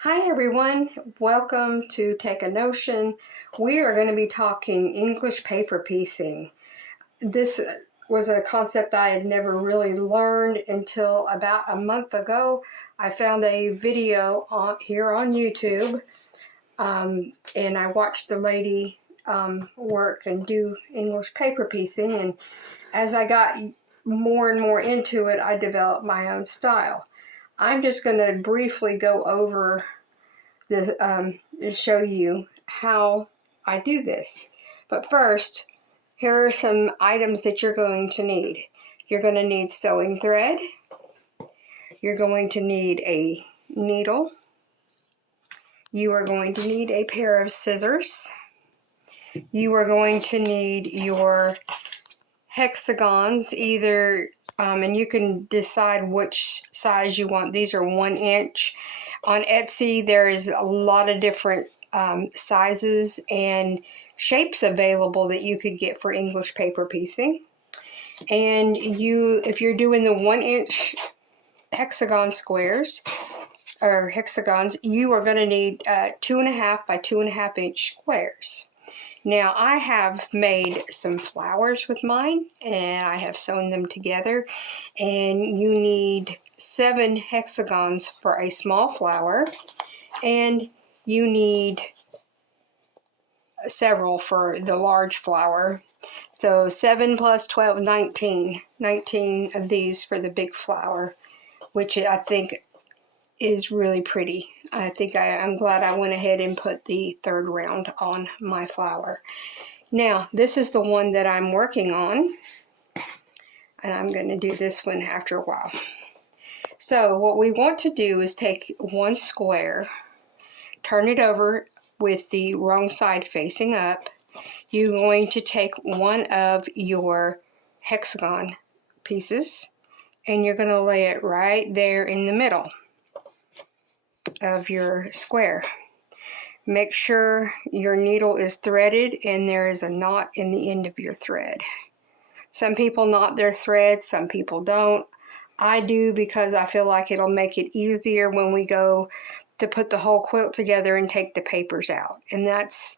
Hi everyone, welcome to TakeANotion. We are going to be talking English paper piecing. This was a concept I had never really learned until about a month ago. I found a video here on YouTube, and I watched the lady work and do English paper piecing, and as I got more and more into it, I developed my own style. I'm just going to briefly go over to show you how I do this. But first, here are some items that you're going to need. You're going to need sewing thread. You're going to need a needle. You are going to need a pair of scissors. You are going to need your hexagons, and you can decide which size you want. These are 1 inch. On Etsy, there is a lot of different sizes and shapes available that you could get for English paper piecing. And if you're doing the 1 inch hexagon squares or hexagons, you are going to need 2.5 by 2.5 inch squares. Now, I have made some flowers with mine, and I have sewn them together, and you need 7 hexagons for a small flower, and you need several for the large flower. So 7 plus 12, 19 of these for the big flower, which I think is really pretty. I'm glad I went ahead and put the 3rd round on my flower. Now, this is the one that I'm working on, and I'm going to do this one after a while. So what we want to do is take one square, turn it over with the wrong side facing up. You're going to take one of your hexagon pieces, and you're going to lay it right there in the middle of your square. Make sure your needle is threaded and there is a knot in the end of your thread. Some people knot their thread, some people don't. I do because I feel like it'll make it easier when we go to put the whole quilt together and take the papers out. And that's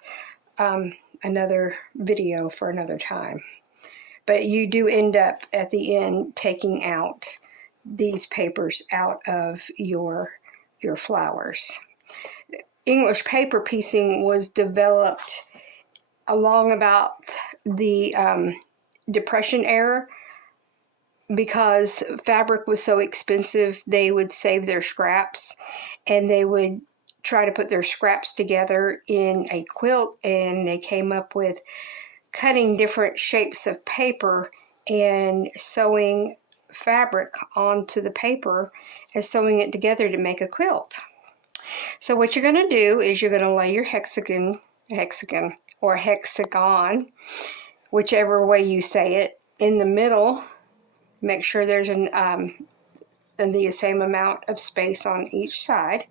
another video for another time. But you do end up at the end taking out these papers out of your flowers. English paper piecing was developed along about the Depression era. Because fabric was so expensive, they would save their scraps, and they would try to put their scraps together in a quilt, and they came up with cutting different shapes of paper and sewing fabric onto the paper and sewing it together to make a quilt. So what you're going to do is you're going to lay your hexagon, or hexagon, whichever way you say it, in the middle. Make sure there's the same amount of space on each side.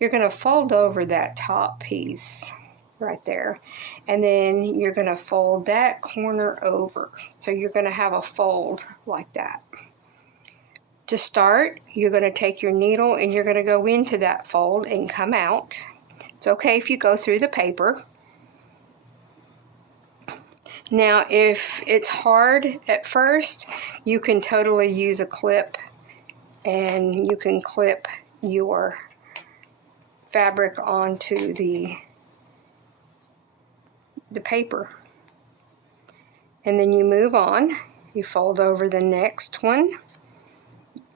You're going to fold over that top piece right there, and then you're going to fold that corner over. So you're going to have a fold like that. To start, you're going to take your needle and you're going to go into that fold and come out. It's okay if you go through the paper. Now, if it's hard at first, you can totally use a clip, and you can clip your fabric onto the paper. And then you move on. You fold over the next one.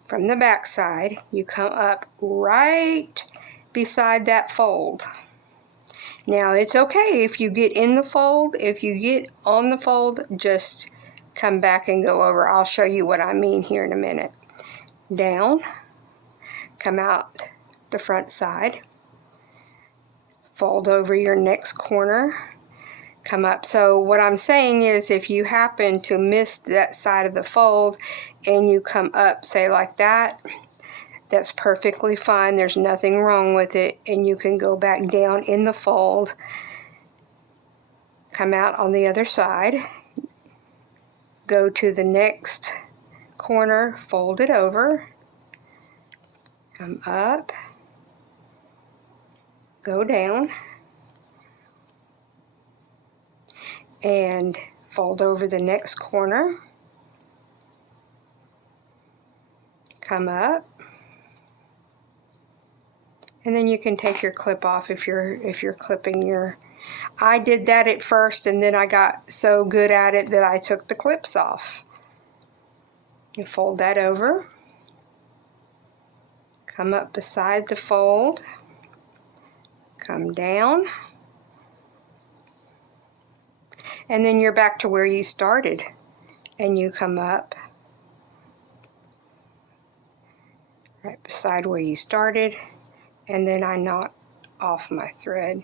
From the back side, you come up right beside that fold. Now, it's okay if you get in the fold. If you get on the fold, just come back and go over. I'll show you what I mean here in a minute. Down, come out the front side, fold over your next corner, come up. So what I'm saying is, if you happen to miss that side of the fold and you come up, say like that, that's perfectly fine. There's nothing wrong with it, and you can go back down in the fold, come out on the other side, go to the next corner, fold it over, come up, go down and fold over the next corner, come up, and then you can take your clip off if you're clipping your. I did that at first, and then I got so good at it that I took the clips off. You fold that over, come up beside the fold, come down, and then you're back to where you started, and you come up right beside where you started, and then I knot off my thread,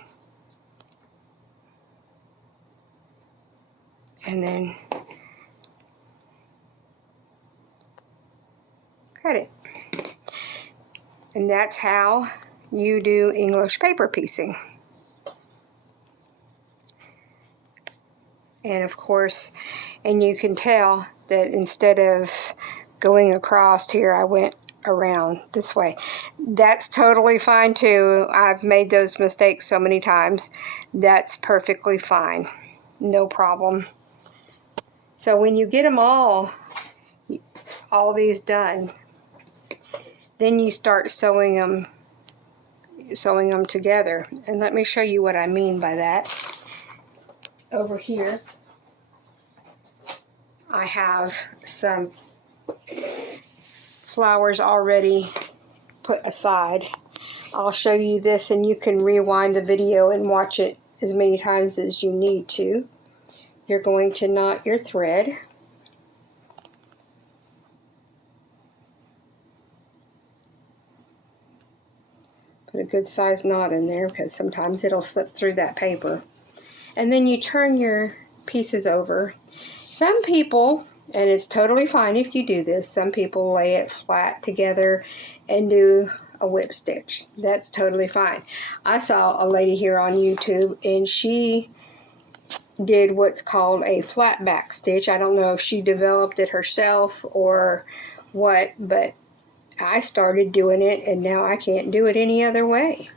and then cut it. And that's how you do English paper piecing. And of course, and you can tell that instead of going across here, I went around this way. That's totally fine too. I've made those mistakes so many times. That's perfectly fine. No problem. So when you get them all these done, then you start sewing them together. And let me show you what I mean by that. Over here, I have some flowers already put aside. I'll show you this, and you can rewind the video and watch it as many times as you need to. You're going to knot your thread. Put a good size knot in there because sometimes it'll slip through that paper. And then you turn your pieces over. Some people, and it's totally fine if you do this, some people lay it flat together and do a whip stitch. That's totally fine. I saw a lady here on YouTube, and she did what's called a flat back stitch. I don't know if she developed it herself or what, but I started doing it, and now I can't do it any other way.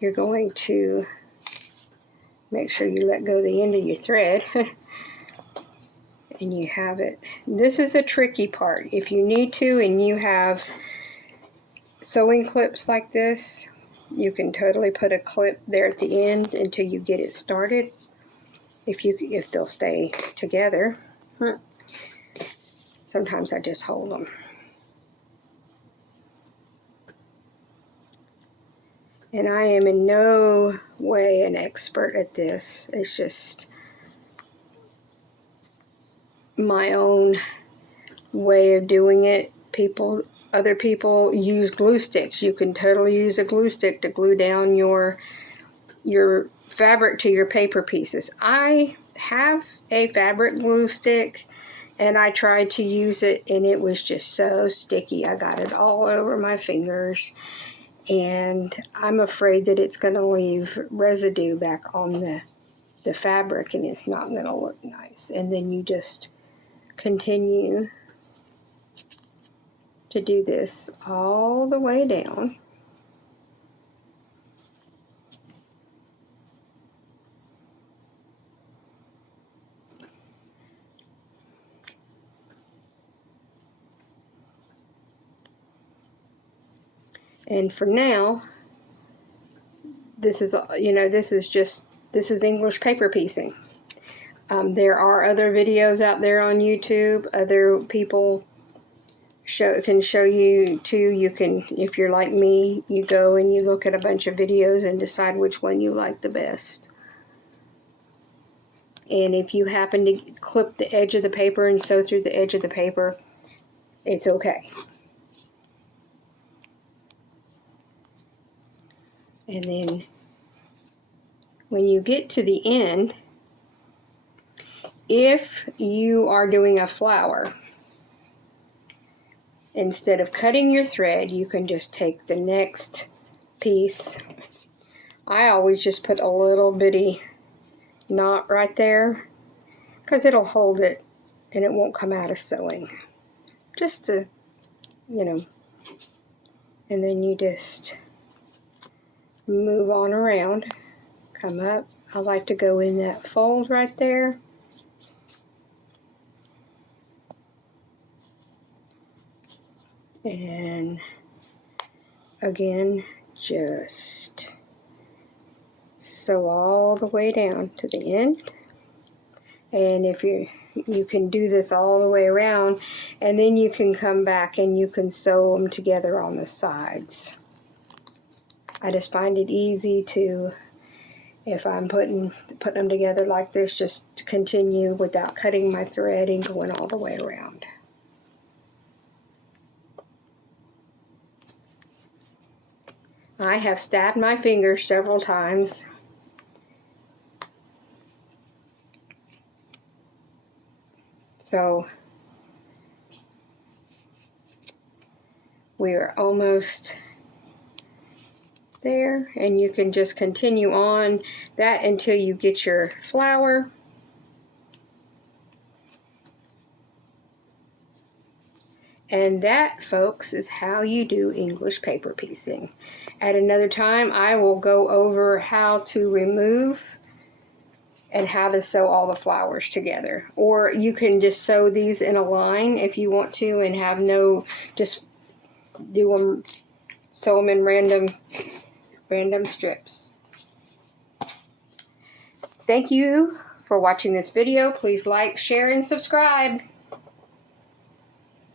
You're going to make sure you let go the end of your thread and you have it. This is a tricky part. If you need to and you have sewing clips like this, you can totally put a clip there at the end until you get it started, if they'll stay together. Sometimes I just hold them. And I am in no way an expert at this. It's just my own way of doing it. Other people use glue sticks. You can totally use a glue stick to glue down your fabric to your paper pieces. I have a fabric glue stick, and I tried to use it, and it was just so sticky. I got it all over my fingers. And I'm afraid that it's going to leave residue back on the fabric, and it's not going to look nice. And then you just continue to do this all the way down. And for now, this is English paper piecing. There are other videos out there on YouTube. Other people can show you too. You can, if you're like me, you go and you look at a bunch of videos and decide which one you like the best. And if you happen to clip the edge of the paper and sew through the edge of the paper, it's okay. And then when you get to the end, if you are doing a flower, instead of cutting your thread, you can just take the next piece. I always just put a little bitty knot right there because it'll hold it and it won't come out of sewing. Just to, and then you just move on around, come up. I like to go in that fold right there. And again, just sew all the way down to the end. And if you can do this all the way around, and then you can come back and you can sew them together on the sides. I just find it easy to, if I'm putting them together like this, just to continue without cutting my thread and going all the way around. I have stabbed my fingers several times. So we are almost there, and you can just continue on that until you get your flower. And that, folks, is how you do English paper piecing. At another time, I will go over how to remove and how to sew all the flowers together. Or you can just sew these in a line if you want to, and have no, just do them, sew them in random strips. Thank you for watching this video. Please like, share, and subscribe.